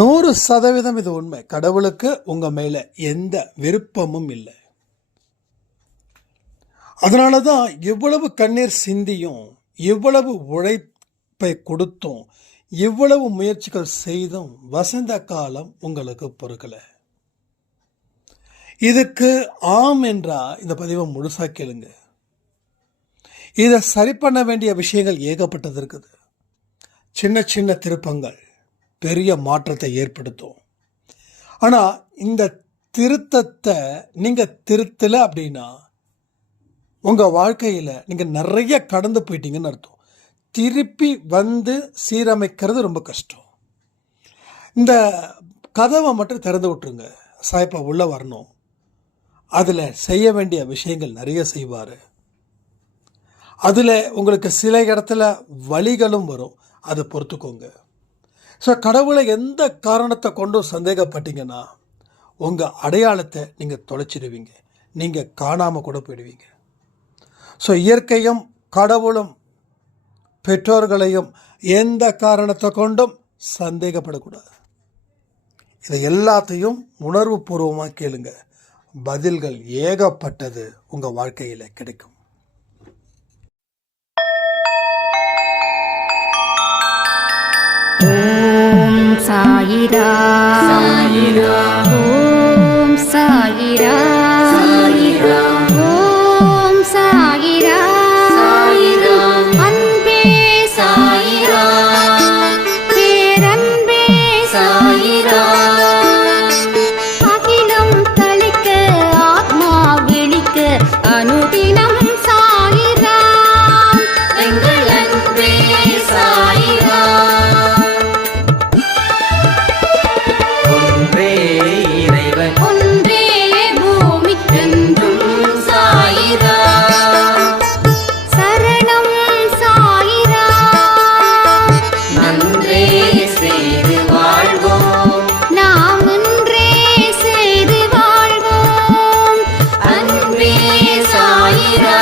100% இது உண்மை. கடவுளுக்கு உங்க மேல எந்த விருப்பமும் இல்லை. அதனால தான் இவ்வளவு கண்ணீர் சிந்தியும், இவ்வளவு உழைப்பை கொடுத்தும், இவ்வளவு முயற்சிகள் செய்தும் வசந்த காலம் உங்களுக்கு பொறுக்கல. இதுக்கு ஆம் என்றா இந்த பதிவை முழுசா கேளுங்க. இதை சரி பண்ண வேண்டிய விஷயங்கள் ஏகப்பட்டது இருக்குது. சின்ன சின்ன திருப்பங்கள் பெரிய மாற்றத்தை ஏற்படுத்தும். ஆனால் இந்த திருத்தத்தை நீங்கள் திருத்தலை அப்படின்னா உங்கள் வாழ்க்கையில் நீங்கள் நிறைய கடந்து போயிட்டீங்கன்னு அர்த்தம். திருப்பி வந்து சீரமைக்கிறது ரொம்ப கஷ்டம். இந்த கதவை மட்டும் திறந்து விட்டுருங்க. சாய்ப்பா உள்ளே வரணும். அதில் செய்ய வேண்டிய விஷயங்கள் நிறைய செய்வார். அதில் உங்களுக்கு சில இடத்துல வழிகளும் வரும். அதை பொறுத்துக்கோங்க. ஸோ கடவுளை எந்த காரணத்தை கொண்டும் சந்தேகப்பட்டீங்கன்னா உங்கள் அடையாளத்தை நீங்கள் தொலைச்சிடுவீங்க. நீங்கள் காணாமல் கூட போயிடுவீங்க. ஸோ இயற்கையும் கடவுளும் பெற்றோர்களையும் எந்த காரணத்தை கொண்டும் சந்தேகப்படக்கூடாது. இதை எல்லாத்தையும் உணர்வு பூர்வமாக கேளுங்க. பதில்கள் ஏகப்பட்டது உங்கள் வாழ்க்கையில் கிடைக்கும். ஓம் சாயிரா சாயிரா, ஓம் சாயிரா சாயிரா, ஓம் சாயிரா சாயிரா, அன்பே சாயிரா, பேரன்பே சாயிரா, அகிலம் தளிக்க ஆத்மா விழிக்க அனுதினம் சாயிரா, எங்கள் அன்பே சாயிரா. ஒன்றே பூமிக்கென்றும் சாயிரா, சரணம் சாயிரா, நன்றே செய்து வாழ்வோம், நாம் ஒன்றே செய்து வாழ்வோம், அன்பே சாயிரா.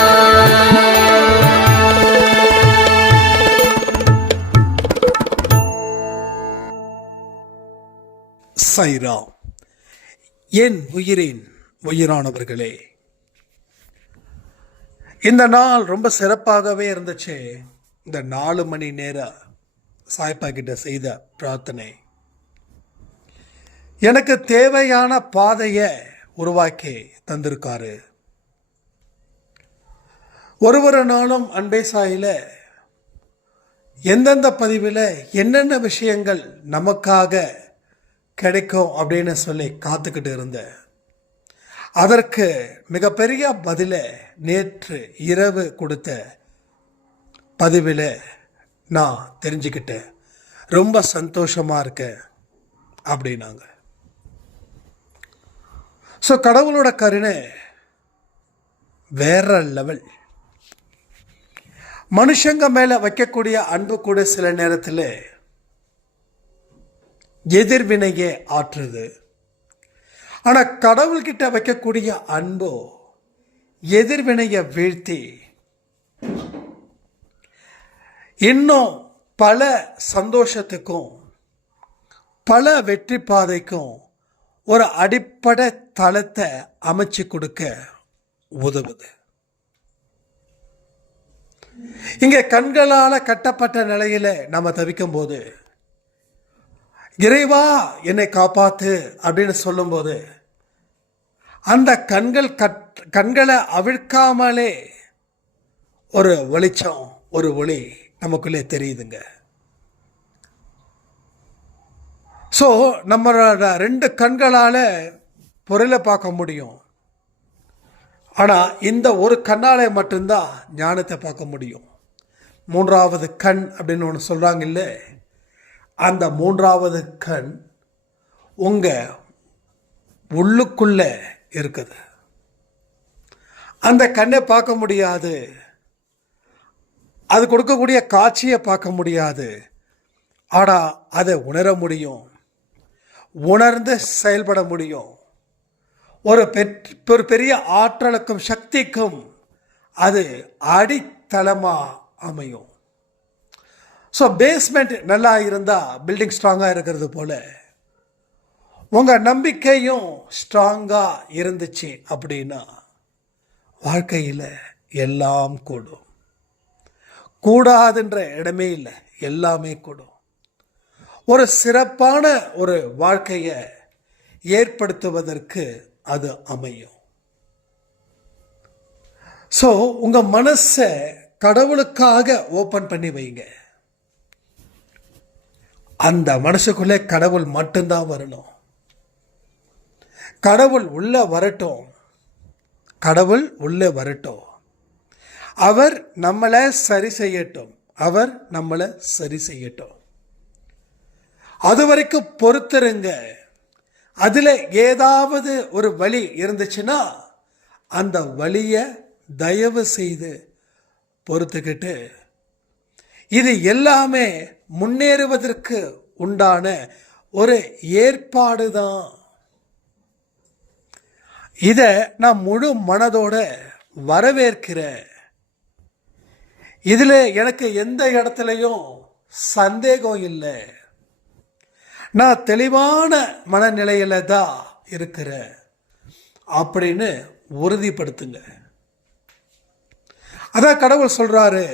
சாய்ரா. என் உயிரின் உயிரானவர்களே, இந்த நாள் ரொம்ப சிறப்பாகவே இருந்துச்சு. இந்த 4 மணி நேர சாய்ப்பா கிட்ட செய்த பிரார்த்தனை எனக்கு தேவையான பாதையை உருவாக்கி தந்திருக்காரு. ஒரு நாளும் அன்பே சாயில எந்தெந்த பதிவில் என்னென்ன விஷயங்கள் நமக்காக கிடைக்கும் அப்படின்னு சொல்லி காத்துக்கிட்டு இருந்தேன். அதற்கு மிகப்பெரிய பதிலை நேற்று இரவு கொடுத்த பதிவில் நான் தெரிஞ்சுக்கிட்டேன். ரொம்ப சந்தோஷமாக இருக்கேன் அப்படின்னாங்க. ஸோ கடவுளோட கருணை வேற லெவல். மனுஷங்க மேலே வைக்கக்கூடிய அன்பு கூட சில நேரத்தில் எதிர்வினையே ஆற்றுது. ஆனால் கடவுள்கிட்ட வைக்கக்கூடிய அன்போ எதிர்வினையை வீழ்த்தி இன்னும் பல சந்தோஷத்துக்கும் பல வெற்றி பாதைக்கும் ஒரு அடிப்படை தளத்தை அமைச்சு கொடுக்க உதவுது. இங்கே கண்களால் கட்டப்பட்ட நிலையில் நம்ம தவிக்கும் போது இறைவா என்னை காப்பாத்து அப்படின்னு சொல்லும்போது அந்த கண்களை அவிழ்க்காமலே ஒரு வெளிச்சம், ஒரு ஒளி நமக்குள்ளே தெரியுதுங்க. ஸோ நம்மளோட 2 கண்களால் பொருளை பார்க்க முடியும். ஆனால் இந்த ஒரு கண்ணாலே மட்டும்தான் ஞானத்தை பார்க்க முடியும். 3வது கண் அப்படின்னு ஒன்று சொல்கிறாங்க இல்லை, அந்த 3வது கண் உங்கள் உள்ளுக்குள்ள இருக்குது. அந்த கண்ணை பார்க்க முடியாது, அது கொடுக்கக்கூடிய காட்சியை பார்க்க முடியாது. ஆனால் அதை உணர முடியும், உணர்ந்து செயல்பட முடியும். ஒரு பெரிய ஆற்றலுக்கும் சக்திக்கும் அது அடித்தளமாக அமையும். ஸோ பேஸ்மெண்ட் நல்லா இருந்தால் பில்டிங் ஸ்ட்ராங்காக இருக்கிறது போல உங்கள் நம்பிக்கையும் ஸ்ட்ராங்காக இருந்துச்சு அப்படின்னா வாழ்க்கையில் எல்லாம் கூடும். கூடாதுன்ற இடமே இல்லை, எல்லாமே கூடும். ஒரு சிறப்பான ஒரு வாழ்க்கையை ஏற்படுத்துவதற்கு அது அமையும். ஸோ உங்கள் மனசை கடவுளுக்காக ஓப்பன் பண்ணி வைங்க. அந்த மனசுக்குள்ளே கடவுள் மட்டும்தான் வரணும். கடவுள் உள்ளே வரட்டும், கடவுள் உள்ளே வரட்டும். அவர் நம்மளை சரி செய்யட்டும், அவர் நம்மளை சரி செய்யட்டும். அது வரைக்கும் பொறுத்துருங்க. அதில் ஏதாவது ஒரு வழி இருந்துச்சுன்னா அந்த வழியை தயவு செய்து பொறுத்துக்கிட்டு, இது எல்லாமே முன்னேறுவதற்கு உண்டான ஒரு ஏற்பாடு தான். இதை நான் முழு மனதோட வரவேற்கிறேன். இதில் எனக்கு எந்த இடத்துலையும் சந்தேகம் இல்லை. நான் தெளிவான மனநிலையில் தான் இருக்கிறேன் அப்படின்னு உறுதிப்படுத்துங்க. அதான் கடவுள் சொல்றாரு,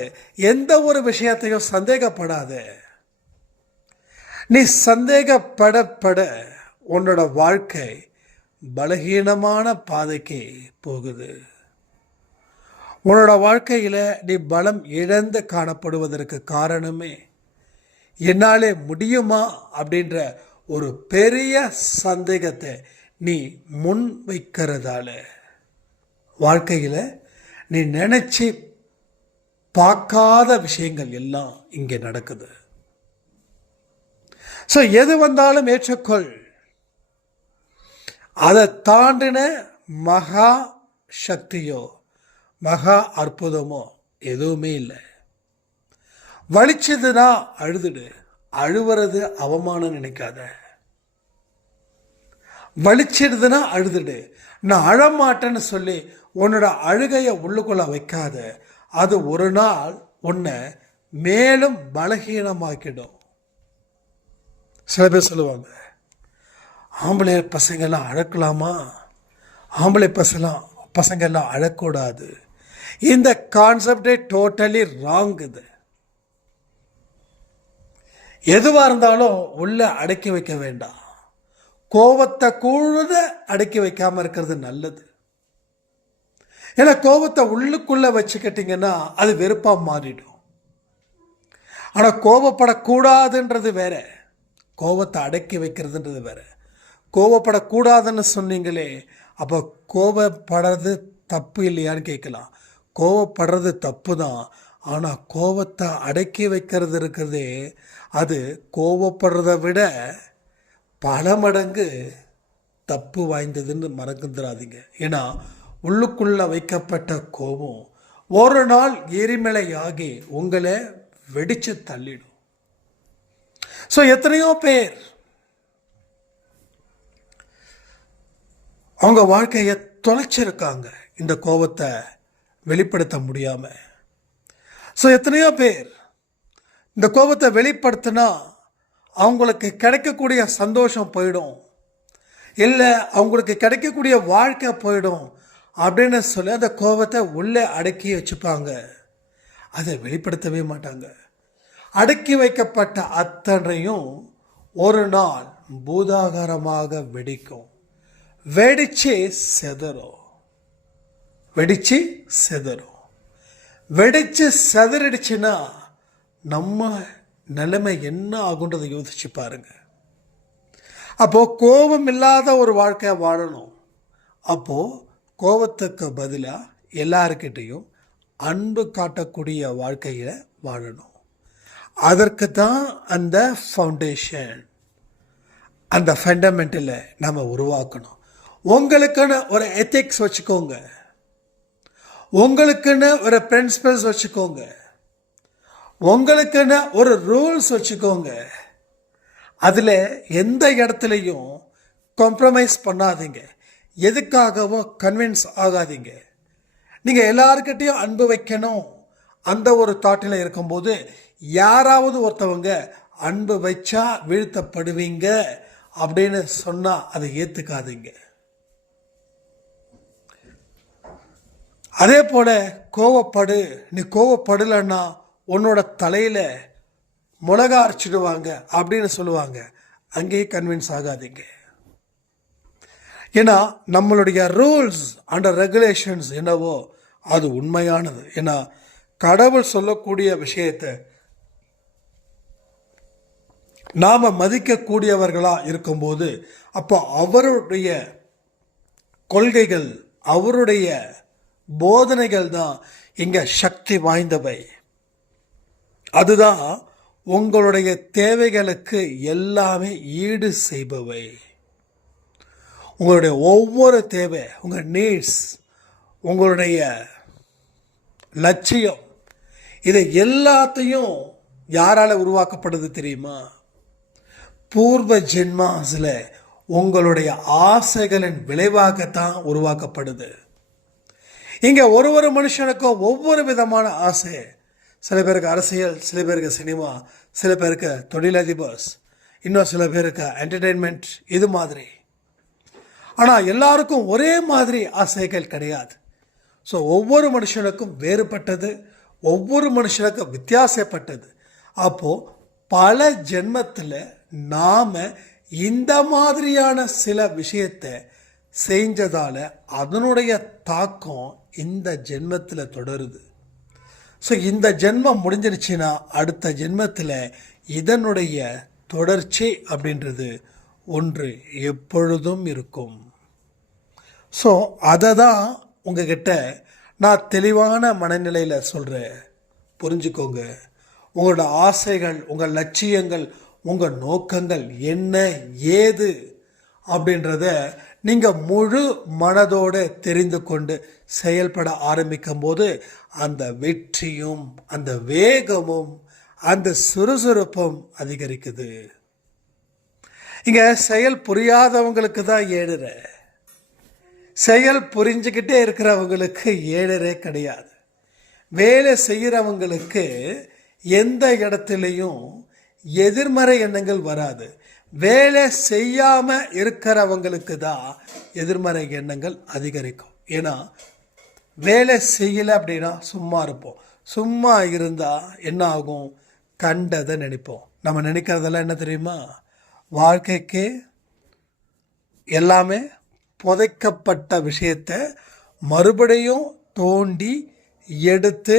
எந்த ஒரு விஷயத்தையும் சந்தேகப்படாத. நீ சந்தேகப்படப்பட உன்னோட வாழ்க்கை பலகீனமான பாதைக்கு போகுது. உன்னோட வாழ்க்கையில் நீ பலம் இழந்து காணப்படுவதற்கு காரணமே என்னாலே முடியுமா அப்படின்ற ஒரு பெரிய சந்தேகத்தை நீ முன் வைக்கிறதால வாழ்க்கையில் நீ நினைச்சு பார்க்காத விஷயங்கள் எல்லாம் இங்கே நடக்குது. ஸோ எது வந்தாலும் ஏற்றுக்கொள். அதை தாண்டின மகா சக்தியோ மகா அற்புதமோ எதுவுமே இல்லை. வலிச்சதுன்னா அழுதுடு, அழுவுறது அவமானம் நினைக்காத. வலிச்சிடுதுன்னா அழுதுடு. நான் அழமாட்டேன்னு சொல்லி உன்னோட அழுகையை உள்ளுக்குள்ள வைக்காத. அது ஒரு நாள் உன்னை மேலும் பலகீனமாக்கிடும். சில பேர் சொல்லுவாங்க, ஆம்பளை பசங்கள்லாம் அழக்கலாமா, ஆம்பளை பசங்கள்லாம் அழக்கூடாது. இந்த கான்செப்டே டோட்டலி ராங். இது எதுவாக இருந்தாலும் உள்ள அடக்கி வைக்க வேண்டாம். கோபத்தை கூட அடக்கி வைக்காமல் இருக்கிறது நல்லது. ஏன்னா கோபத்தை உள்ளுக்குள்ளே வச்சுக்கிட்டிங்கன்னா அது வெறுப்பாக மாறிடும். ஆனால் கோபப்படக்கூடாதுன்றது வேற, கோபத்தை அடக்கி வைக்கிறதுன்றது வேற. கோபப்படக்கூடாதுன்னு சொன்னீங்களே, அப்போ கோபப்படுறது தப்பு இல்லையான்னு கேட்கலாம். கோபப்படுறது தப்பு தான். ஆனால் கோபத்தை அடக்கி வைக்கிறது இருக்கிறதே, அது கோபப்படுறத விட பல மடங்கு தப்பு வாய்ந்ததுன்னு மறந்துடாதீங்க. ஏன்னா உள்ளுக்குள்ள வைக்கப்பட்ட கோபம் ஒரு நாள் எரிமலையாகி உங்களை வெடிச்சு தள்ளிடும். ஸோ எத்தனையோ பேர் அவங்க வாழ்க்கையை தொலைச்சிருக்காங்க இந்த கோபத்தை வெளிப்படுத்த முடியாமல். ஸோ எத்தனையோ பேர் இந்த கோபத்தை வெளிப்படுத்தினா அவங்களுக்கு கிடைக்கக்கூடிய சந்தோஷம் போயிடும், இல்லை அவங்களுக்கு கிடைக்கக்கூடிய வாழ்க்கை போயிடும் அப்படின்னு சொல்லி அந்த கோபத்தை உள்ளே அடக்கி வச்சுப்பாங்க. அதை வெளிப்படுத்தவே மாட்டாங்க. அடக்கி வைக்கப்பட்ட அத்தனையும் ஒரு நாள் பூதாகாரமாக வெடிக்கும். வெடிச்சு செதறும். வெடிச்சு செதறிடுச்சுன்னா நம்ம நிலைமை என்ன ஆகுன்றதை யோசிச்சு பாருங்க. அப்போது கோபம் இல்லாத ஒரு வாழ்க்கையை வாழணும். அப்போது கோபத்துக்கு பதிலாக எல்லாருக்கிட்டையும் அன்பு காட்டக்கூடிய வாழ்க்கையில் வாழணும். அதற்கு தான் அந்த ஃபவுண்டேஷன், அந்த ஃபண்டமெண்டலை நம்ம உருவாக்கணும். உங்களுக்குன்னு ஒரு எத்திக்ஸ் வச்சுக்கோங்க, உங்களுக்குன்னு ஒரு பிரின்சிபல்ஸ் வச்சுக்கோங்க, உங்களுக்குன்னு ஒரு ரூல்ஸ் வச்சுக்கோங்க. அதில் எந்த இடத்துலையும் காம்ப்ரமைஸ் பண்ணாதீங்க. எதுக்காகவும் கன்வின்ஸ் ஆகாதீங்க. நீங்கள் எல்லாருக்கிட்டையும் அன்பு வைக்கணும் அந்த ஒரு தாட்டில் இருக்கும்போது யாராவது ஒருத்தவங்க அன்பு வச்சா வீழ்த்தப்படுவீங்க அப்படின்னு சொன்னால் அதை ஏற்றுக்காதீங்க. அதே போல் கோவப்படு, நீ கோவப்படலைன்னா உன்னோட தலையில் மிளகா அரைச்சிடுவாங்க அப்படின்னு சொல்லுவாங்க. அங்கேயே கன்வின்ஸ் ஆகாதீங்க. ஏன்னா நம்மளுடைய ரூல்ஸ் அண்ட் ரெகுலேஷன்ஸ் என்னவோ அது உண்மையானது. ஏன்னா கடவுள் சொல்லக்கூடிய விஷயத்தை நாம் மதிக்கக்கூடியவர்களாக இருக்கும்போது அப்போ அவருடைய கொள்கைகள், அவருடைய போதனைகள் தான் இங்கே சக்தி வாய்ந்தவை. அதுதான் உங்களுடைய தேவைகளுக்கு எல்லாமே ஈடு செய்பவை. உங்களுடைய ஒவ்வொரு தேவை, உங்கள் நீட்ஸ், உங்களுடைய லட்சியம், இதை எல்லாத்தையும் யாரால் உருவாக்கப்படுது தெரியுமா? பூர்வ ஜென்மாஸில் உங்களுடைய ஆசைகளின் விளைவாகத்தான் உருவாக்கப்படுது. இங்கே ஒரு மனுஷனுக்கும் ஒவ்வொரு விதமான ஆசை. சில பேருக்கு அரசியல், சில பேருக்கு சினிமா, சில பேருக்கு தொழிலதிபர்ஸ், இன்னும் சில பேருக்கு என்டர்டெயின்மெண்ட், இது மாதிரி. ஆனால் எல்லாருக்கும் ஒரே மாதிரி ஆசைகள் கிடையாது. ஸோ ஒவ்வொரு மனுஷனுக்கும் வேறுபட்டது, ஒவ்வொரு மனுஷனுக்கும் வித்தியாசப்பட்டது. அப்போது பல ஜென்மத்தில் நாம் இந்த மாதிரியான சில விஷயத்தை செஞ்சதால் அதனுடைய தாக்கம் இந்த ஜென்மத்தில் தொடருது. ஸோ இந்த ஜென்மம் முடிஞ்சிருச்சுன்னா அடுத்த ஜென்மத்தில் இதனுடைய தொடர்ச்சி அப்படின்றது ஒன்று எப்பொழுதும் இருக்கும். ஸோ அதை தான் உங்ககிட்ட நான் தெளிவான மனநிலையில் சொல்கிறேன். புரிஞ்சுக்கோங்க. உங்களோட ஆசைகள், உங்கள் லட்சியங்கள், உங்கள் நோக்கங்கள் என்ன ஏது அப்படின்றத நீங்கள் முழு மனதோடு தெரிந்து கொண்டு செயல்பட ஆரம்பிக்கும் போது அந்த வெற்றியும் அந்த வேகமும் அந்த சுறுசுறுப்பும் அதிகரிக்குது. இங்கே செயல் புரியாதவங்களுக்கு தான் 7.5. செயல் புரிஞ்சுக்கிட்டே இருக்கிறவங்களுக்கு 7.5 கிடையாது. வேலை செய்கிறவங்களுக்கு எந்த இடத்துலையும் எதிர்மறை எண்ணங்கள் வராது. வேலை செய்யாமல் இருக்கிறவங்களுக்கு தான் எதிர்மறை எண்ணங்கள் அதிகரிக்கும். ஏன்னா வேலை செய்யலை அப்படின்னா சும்மா இருப்போம். சும்மா இருந்தால் என்ன ஆகும்? கண்டதை நினைப்போம். நம்ம நினைக்கிறதெல்லாம் என்ன தெரியுமா? வாழ்க்கைக்கு எல்லாமே புதைக்கப்பட்ட விஷயத்தை மறுபடியும் தோண்டி எடுத்து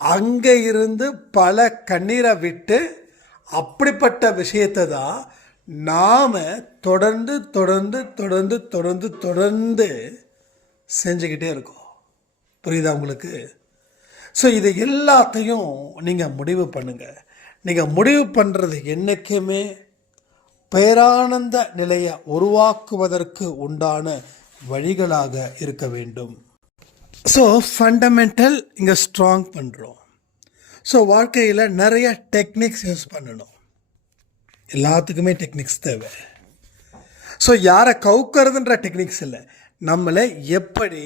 அங்கே இருந்து பல கண்ணீரை விட்டு அப்படிப்பட்ட விஷயத்தை தான் நாம் தொடர்ந்து தொடர்ந்து தொடர்ந்து தொடர்ந்து தொடர்ந்து செஞ்சுக்கிட்டே இருக்கோம். புரியுதா உங்களுக்கு? ஸோ இது எல்லாத்தையும் நீங்கள் முடிவு பண்ணுங்கள். நீங்கள் முடிவு பண்ணுறது என்றைக்குமே பேரானந்த நிலையை உருவாக்குவதற்கு உண்டான வழிகளாக இருக்க வேண்டும். ஸோ ஃபண்டமெண்டல் இங்கே ஸ்ட்ராங் பண்ணுறோம். ஸோ வாழ்க்கையில் நிறைய டெக்னிக்ஸ் யூஸ் பண்ணணும். எல்லாத்துக்குமே டெக்னிக்ஸ் தேவை. ஸோ யாரை கவுக்கிறதுன்ற டெக்னிக்ஸ் இல்லை, நம்மளை எப்படி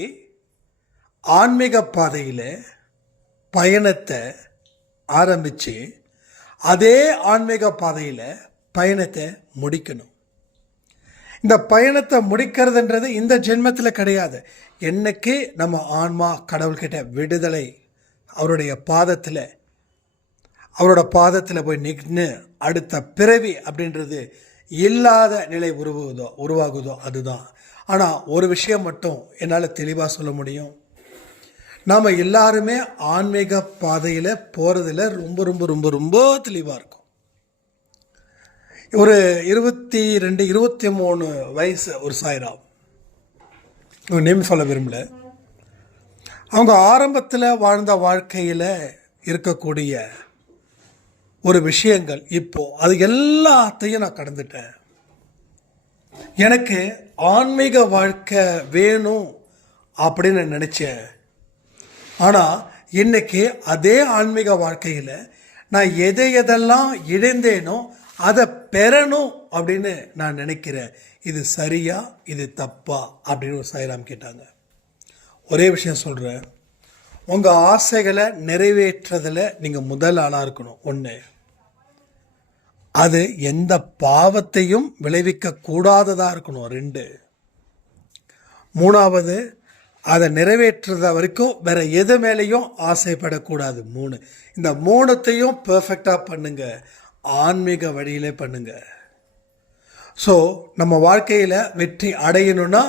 ஆன்மீக பாதையில் பயணத்தை ஆரம்பித்து அதே ஆன்மீக பாதையில் பயணத்தை முடிக்கணும். இந்த பயணத்தை முடிக்கிறதுன்றது இந்த ஜென்மத்தில் கிடையாது. என்னைக்கு நம்ம ஆன்மா கடவுள்கிட்ட விடுதலை அவரோட பாதத்தில் போய் நின்று அடுத்த பிறவி அப்படின்றது இல்லாத நிலை உருவாகுதோ அதுதான். ஆனால் ஒரு விஷயம் மட்டும் என்னால் தெளிவாக சொல்ல முடியும். நாம் எல்லாருமே ஆன்மீக பாதையில் போகிறதுல ரொம்ப ரொம்ப ரொம்ப ரொம்ப தெளிவாக இருக்கும். ஒரு 22, 23 வயசு ஒரு சாய்ராம், நேம் சொல்ல விரும்பல, அவங்க ஆரம்பத்தில் வாழ்ந்த வாழ்க்கையில் இருக்கக்கூடிய ஒரு விஷயங்கள் இப்போது அது எல்லாத்தையும் நான் கடந்துட்டேன். எனக்கு ஆன்மீக வாழ்க்கை வேணும் அப்படின்னு நினச்சேன். ஆனால் இன்னைக்கு அதே ஆன்மீக வாழ்க்கையில் நான் எதெல்லாம் இழந்தேனோ அதை பெறணும் அப்படின்னு நான் நினைக்கிறேன். இது சரியா இது தப்பா அப்படின்னு ஒரு சாய்ராம் கேட்டாங்க. ஒரே விஷயம் சொல்கிறேன், உங்கள் ஆசைகளை நிறைவேற்றுறதில் நீங்கள் முதல் ஆளாக இருக்கணும். ஒன்று, அது எந்த பாவத்தையும் விளைவிக்க கூடாததாக இருக்கணும். 2, 3வது, அதை நிறைவேற்றுறத வரைக்கும் வேற எது மேலேயும் ஆசைப்படக்கூடாது. 3, இந்த 3த்தையும் பெர்ஃபெக்டாக பண்ணுங்க, ஆன்மீக வழியிலே பண்ணுங்க. ஸோ நம்ம வாழ்க்கையில் வெற்றி அடையணும்னா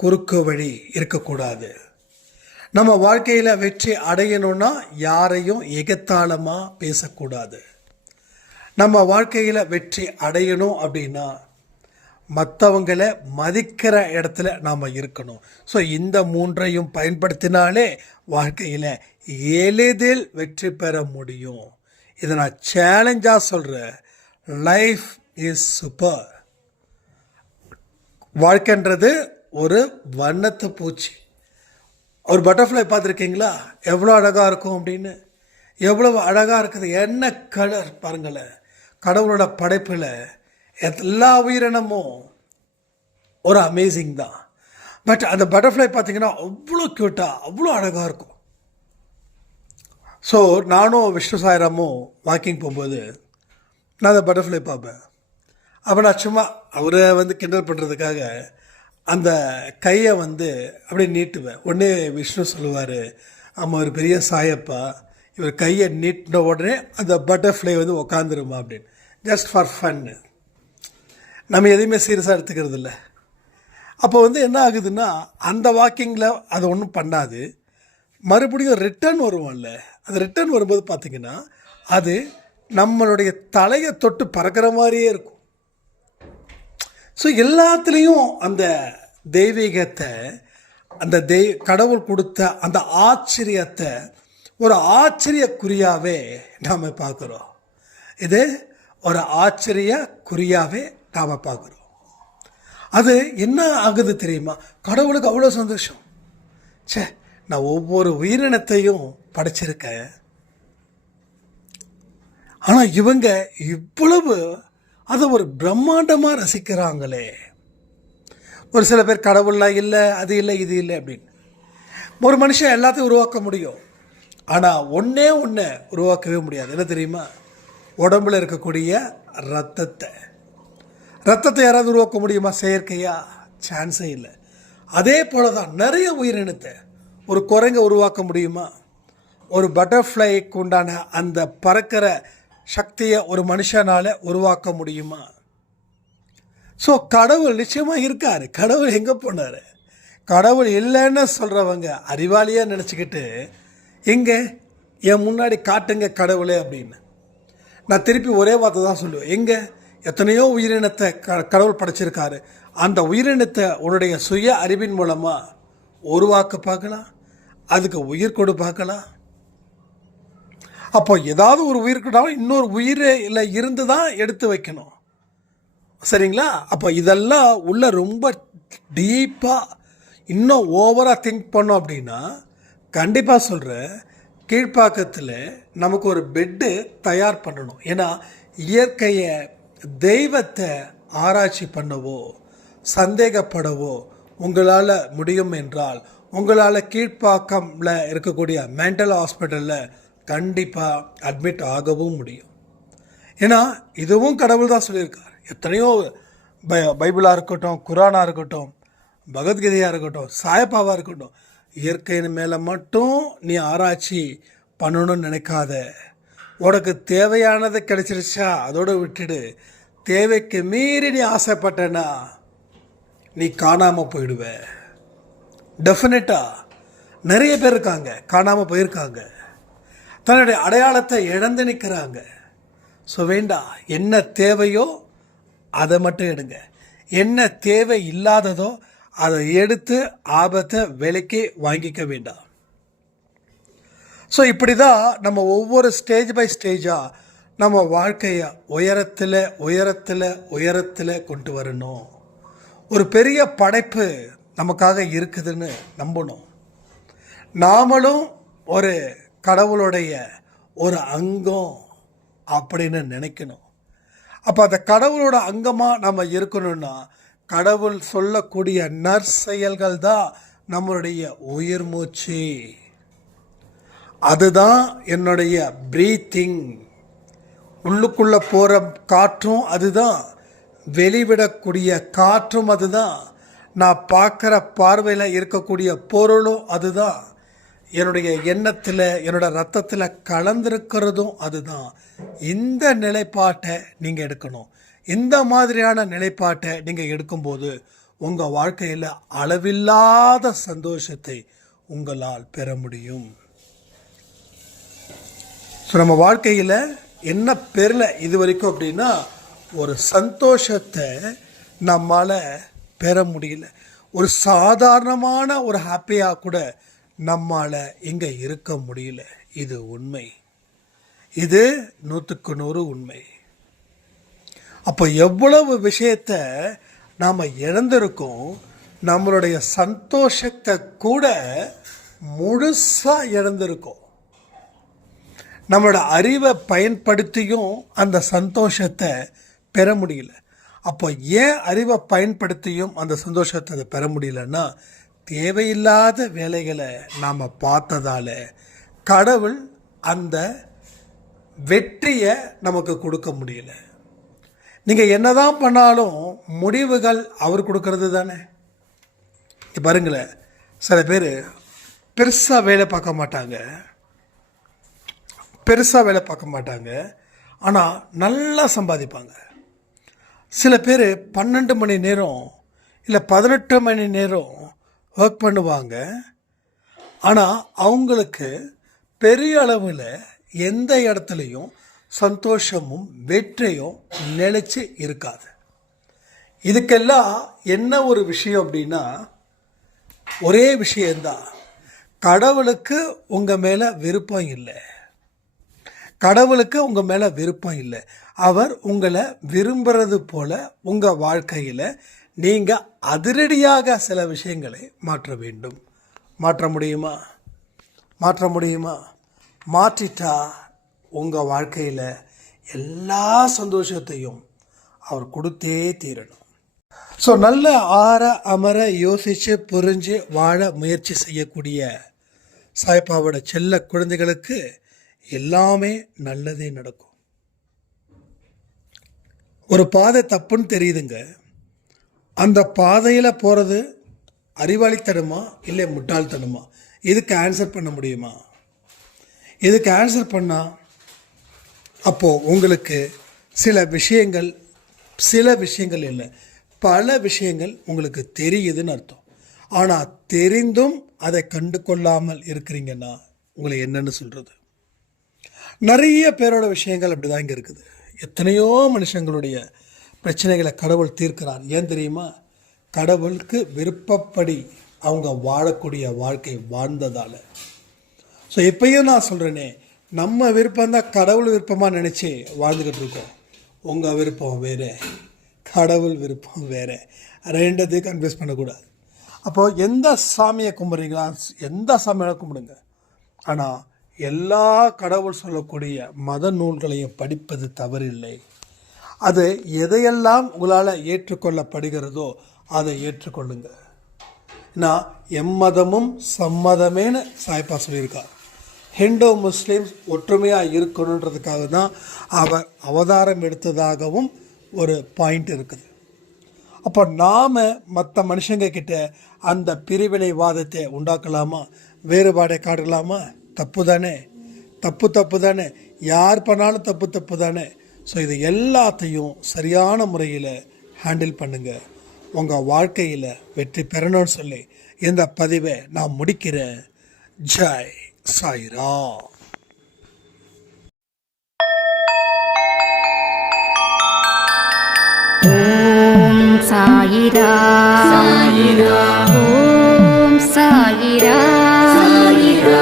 குறுக்கு வழி இருக்கக்கூடாது. நம்ம வாழ்க்கையில் வெற்றி அடையணும்னா யாரையும் எகத்தாளமாக பேசக்கூடாது. நம்ம வாழ்க்கையில் வெற்றி அடையணும் அப்படின்னா மற்றவங்களை மதிக்கிற இடத்துல நாம் இருக்கணும். ஸோ இந்த 3ஐயும் பயன்படுத்தினாலே வாழ்க்கையில் எளிதில் வெற்றி பெற முடியும். இதை நான் சேலஞ்சாக சொல்கிறேன். Life is super. வாழ்க்கைன்றது ஒரு வண்ணத்து பூச்சி. ஒரு பட்டர்ஃப்ளை பார்த்துருக்கீங்களா? எவ்வளோ அழகாக இருக்கும் அப்படின்னு. எவ்வளவு அழகாக இருக்குது. என்ன கலர் பாருங்களேன். கடவுளோட படைப்பில் எல்லா உயிரினமும் ஒரு அமேசிங் தான். பட் அந்த பட்டர்ஃப்ளை பார்த்தீங்கன்னா அவ்வளோ க்யூட்டாக, அவ்வளோ அழகாக இருக்கும். ஸோ நானும் விஷ்ணு சாய்ராமும் வாக்கிங் போகும்போது நான் அந்த பட்டர்ஃப்ளை பார்ப்பேன். அப்போ நான் சும்மா அவரை கிண்டல் பண்ணுறதுக்காக அந்த கையை அப்படியே நீட்டுவேன். உடனே விஷ்ணு சொல்லுவார், ஆமாம் ஒரு பெரிய சாயப்பா, இவர் கையை நீட்டின உடனே அந்த பட்டர்ஃப்ளை உக்காந்துருமா அப்படின்னு. Just for fun. நம்ம எதையுமே சீரியஸாக எடுத்துக்கிறது இல்லை. அப்போ என்ன ஆகுதுன்னா அந்த வாக்கிங்கில் அது ஒன்றும் பண்ணாது. மறுபடியும் ரிட்டர்ன் வருவோம்ல, அந்த ரிட்டர்ன் வரும்போது பார்த்திங்கன்னா அது நம்மளுடைய தலையை தொட்டு பறக்கிற மாதிரியே இருக்கும். ஸோ எல்லாத்துலேயும் அந்த தெய்வீகத்தை, அந்த கடவுள் கொடுத்த அந்த ஆச்சரியத்தை ஒரு ஆச்சரியக்குறியாகவே நாம் பார்க்குறோம். இது ஒரு ஆச்சரியக்குறியாகவே நாம் பார்க்குறோம். அது என்ன ஆகுது தெரியுமா? கடவுளுக்கு அவ்வளோ சந்தோஷம். சே, நான் ஒவ்வொரு உயிரினத்தையும் படைச்சிருக்கேன், ஆனால் இவங்க இவ்வளவு அதை ஒரு பிரம்மாண்டமாக ரசிக்கிறாங்களே. ஒரு சில பேர் கடவுள்லாம் இல்லை, அது இல்லை, இது இல்லை அப்படின்னு. ஒரு மனுஷன் எல்லாத்தையும் உருவாக்க முடியும், ஆனால் ஒன்றே உருவாக்கவே முடியாது. என்ன தெரியுமா? உடம்புல இருக்கக்கூடிய ரத்தத்தை யாராவது உருவாக்க முடியுமா செயற்கையா? சான்ஸே இல்லை. அதே போல தான் நிறைய உயிரினத்தை. ஒரு குரங்கை உருவாக்க முடியுமா? ஒரு பட்டர்ஃப்ளைக்கு உண்டான அந்த பறக்கிற சக்தியை ஒரு மனுஷனால் உருவாக்க முடியுமா? ஸோ கடவுள் நிச்சயமாக இருக்கார். கடவுள் எங்கே போனார்? கடவுள் இல்லைன்னு சொல்கிறவங்க அறிவாளியாக நினச்சிக்கிட்டு எங்கே என் முன்னாடி காட்டுங்க கடவுளே அப்படின்னு. நான் திருப்பி ஒரே வார்த்தை தான் சொல்லுவேன். எங்கே எத்தனையோ உயிரினத்தை கடவுள் படைச்சிருக்காரு. அந்த உயிரினத்தை உன்னுடைய சுய அறிவின் மூலமாக உருவாக்க பார்க்கலாம், அதுக்கு உயிர் கொடு பார்க்கலாம். அப்போ ஏதாவது ஒரு உயிர் கூடாமல் இன்னொரு உயிரில் இருந்து தான் எடுத்து வைக்கணும். சரிங்களா? அப்போ இதெல்லாம் உள்ள ரொம்ப டீப்பாக இன்னும் ஓவராக திங்க் பண்ணோம் அப்படின்னா கண்டிப்பாக சொல்கிறேன், கீழ்ப்பாக்கத்தில் நமக்கு ஒரு பெட்டு தயார் பண்ணணும். ஏன்னா இயற்கையை, தெய்வத்தை ஆராய்ச்சி பண்ணவோ சந்தேகப்படவோ உங்களால் முடியும் என்றால் உங்களால் கீழ்ப்பாக்கம்ல இருக்கக்கூடிய மென்டல் ஹாஸ்பிட்டலில் கண்டிப்பாக அட்மிட் ஆகவும் முடியும். ஏன்னா இதுவும் கடவுள் தான் சொல்லியிருக்கார். எத்தனையோ பைபிளாக இருக்கட்டும், குரானாக இருக்கட்டும், பகவத்கீதையாக இருக்கட்டும், சாயப்பாவாக இருக்கட்டும், இயற்கையின் மேலே மட்டும் நீ ஆராய்ச்சி பண்ணணும்னு நினைக்காத. உனக்கு தேவையானது கிடைச்சிருச்சா அதோடு விட்டுடு. தேவைக்கு மீறி நீ ஆசைப்பட்டனா நீ காணாமல் போயிடுவ. டெஃபினட்டாக நிறைய பேர் இருக்காங்க, காணாமல் போயிருக்காங்க, தன்னுடைய அடையாளத்தை இழந்து நிற்கிறாங்க. ஸோ வேண்டாம். என்ன தேவையோ அதை மட்டும் எடுங்க. என்ன தேவை இல்லாததோ அதை எடுத்து ஆபத்தை விலைக்கு வாங்கிக்க வேண்டாம். ஸோ இப்படி தான் நம்ம ஒவ்வொரு ஸ்டேஜ் பை ஸ்டேஜாக நம்ம வாழ்க்கையை உயரத்தில் கொண்டு வரணும். ஒரு பெரிய படைப்பு நமக்காக இருக்குதுன்னு நம்பணும். நாமளும் ஒரு கடவுளுடைய ஒரு அங்கம் அப்படின்னு நினைக்கணும். அப்போ அந்த கடவுளோட அங்கமாக நம்ம இருக்கணும்னா கடவுள் சொல்லக்கூடிய நற்செயல்கள் தான் நம்மளுடைய உயிர் மூச்சு. அதுதான் என்னுடைய ப்ரீத்திங். உள்ளுக்குள்ளே போகிற காற்றும் அதுதான், வெளிவிடக்கூடிய காற்றும் அதுதான், நான் பார்க்குற பார்வையில் இருக்கக்கூடிய பொருளும் அதுதான், என்னுடைய எண்ணத்தில் என்னோட ரத்தத்தில் கலந்திருக்கிறதும் அதுதான். இந்த நிலைப்பாட்டை நீங்கள் எடுக்கணும். இந்த மாதிரியான நிலைப்பாட்டை நீங்கள் எடுக்கும்போது உங்கள் வாழ்க்கையில் அளவில்லாத சந்தோஷத்தை உங்களால் பெற முடியும். ஸோ நம்ம வாழ்க்கையில் என்ன பெறல இது வரைக்கும் அப்படின்னா, ஒரு சந்தோஷத்தை நம்மால் பெற முடியல. ஒரு சாதாரணமான ஒரு ஹாப்பியாக கூட நம்மால் இங்கே இருக்க முடியல. இது உண்மை, இது 100க்கு 100 உண்மை. அப்போ எவ்வளவு விஷயத்தை நாம் இழந்திருக்கோம். நம்மளுடைய சந்தோஷத்தை கூட முழுசாக இழந்திருக்கோம். நம்மளோட அறிவை பயன்படுத்தியும் அந்த சந்தோஷத்தை பெற முடியல. அப்போ ஏன் அறிவை பயன்படுத்தியும் அந்த சந்தோஷத்தை அதை பெற முடியலன்னா, தேவையில்லாத வேலைகளை நாம் பார்த்ததால கடவுள் அந்த வெற்றியை நமக்கு கொடுக்க முடியல. நீங்கள் என்னதான் பண்ணாலும் முடிவுகள் அவர் கொடுக்கறது தானே. பாருங்களேன், சில பேர் பெருசாக வேலை பார்க்க மாட்டாங்க, ஆனால் நல்லா சம்பாதிப்பாங்க. சில பேர் 12 மணி நேரம் இல்லை 18 மணி நேரம் ஒர்க் பண்ணுவாங்க, ஆனால் அவங்களுக்கு பெரிய அளவில் எந்த இடத்துலையும் சந்தோஷமும் வெற்றியும் நிலைச்சு இருக்காது. இதுக்கெல்லாம் என்ன ஒரு விஷயம் அப்படின்னா, ஒரே விஷயந்தான், கடவுளுக்கு உங்கள் மேலே விருப்பம் இல்லை. கடவுளுக்கு உங்கள் மேலே விருப்பம் இல்லை. அவர் உங்களை விரும்புகிறது போல் உங்கள் வாழ்க்கையில் நீங்கள் அதிரடியாக சில விஷயங்களை மாற்ற வேண்டும். மாற்ற முடியுமா? மாற்றிட்டா உங்கள் வாழ்க்கையில் எல்லா சந்தோஷத்தையும் அவர் கொடுத்தே தீரணும். ஸோ நல்ல ஆற அமர யோசித்து புரிஞ்சு வாழ முயற்சி செய்யக்கூடிய சாய்பாவோட செல்ல குழந்தைகளுக்கு எல்லாமே நல்லதே நடக்கும். ஒரு பாதை தப்புன்னு தெரியுதுங்க, அந்த பாதையில் போகிறது அறிவாளித்தனமா இல்லை முட்டாள்தனமா? இதுக்கு ஆன்சர் பண்ண முடியுமா? இதுக்கு ஆன்சர் பண்ணால் அப்போது உங்களுக்கு சில விஷயங்கள் இல்லை, பல விஷயங்கள் உங்களுக்கு தெரியுதுன்னு அர்த்தம். ஆனால் தெரிந்தும் அதை கண்டு கொள்ளாமல் இருக்கிறீங்கன்னா உங்களை என்னன்னு சொல்கிறது? நிறைய பேரோட விஷயங்கள் அப்படி தான் இங்கே இருக்குது. எத்தனையோ மனுஷங்களுடைய பிரச்சனைகளை கடவுள் தீர்க்கிறார். ஏன் தெரியுமா? கடவுளுக்கு விருப்பப்படி அவங்க வாழக்கூடிய வாழ்க்கை வாழ்ந்ததால். ஸோ இப்பயும் நான் சொல்கிறேனே, நம்ம விருப்பம்தான் கடவுள் விருப்பமாக நினச்சி வாழ்ந்துக்கிட்டு இருக்கோம். உங்கள் விருப்பம் வேறு, கடவுள் விருப்பம் வேறு, ரெண்டத்தையும் கன்ஃபியூஸ் பண்ணக்கூடாது. அப்போது எந்த சாமியை கும்பிட்றீங்களா, எந்த சாமியை கும்பிடுங்க, ஆனால் எல்லா கடவுள் சொல்லக்கூடிய மத நூல்களையும் படிப்பது தவறில்லை. அது எதையெல்லாம் உங்களால் ஏற்றுக்கொள்ளப்படுகிறதோ அதை ஏற்றுக்கொள்ளுங்க. நான் எம்மதமும் சம்மதமேன்னு சாய்ப்பா சொல்லியிருக்கார். ஹிந்து முஸ்லீம்ஸ் ஒற்றுமையாக இருக்கணுன்றதுக்காக தான் அவர் அவதாரம் எடுத்ததாகவும் ஒரு பாயிண்ட் இருக்குது. அப்போ நாம் மற்ற மனுஷங்க கிட்ட அந்த பிரிவினைவாதத்தை உண்டாக்கலாமா, வேறுபாடை காட்டலாமா? தப்பு தானே, யார் பண்ணாலும் தப்பு தானே. ஸோ இது எல்லாத்தையும் சரியான முறையில் ஹேண்டில் பண்ணுங்கள். உங்கள் வாழ்க்கையில் வெற்றி பெறணும்னு சொல்லி இந்த பதிவை நான் முடிக்கிறேன். ஜெய் சாய்ராம். ஓம் சாயிரா சாயிரா, ஓம் சாயிரா சாயிரா.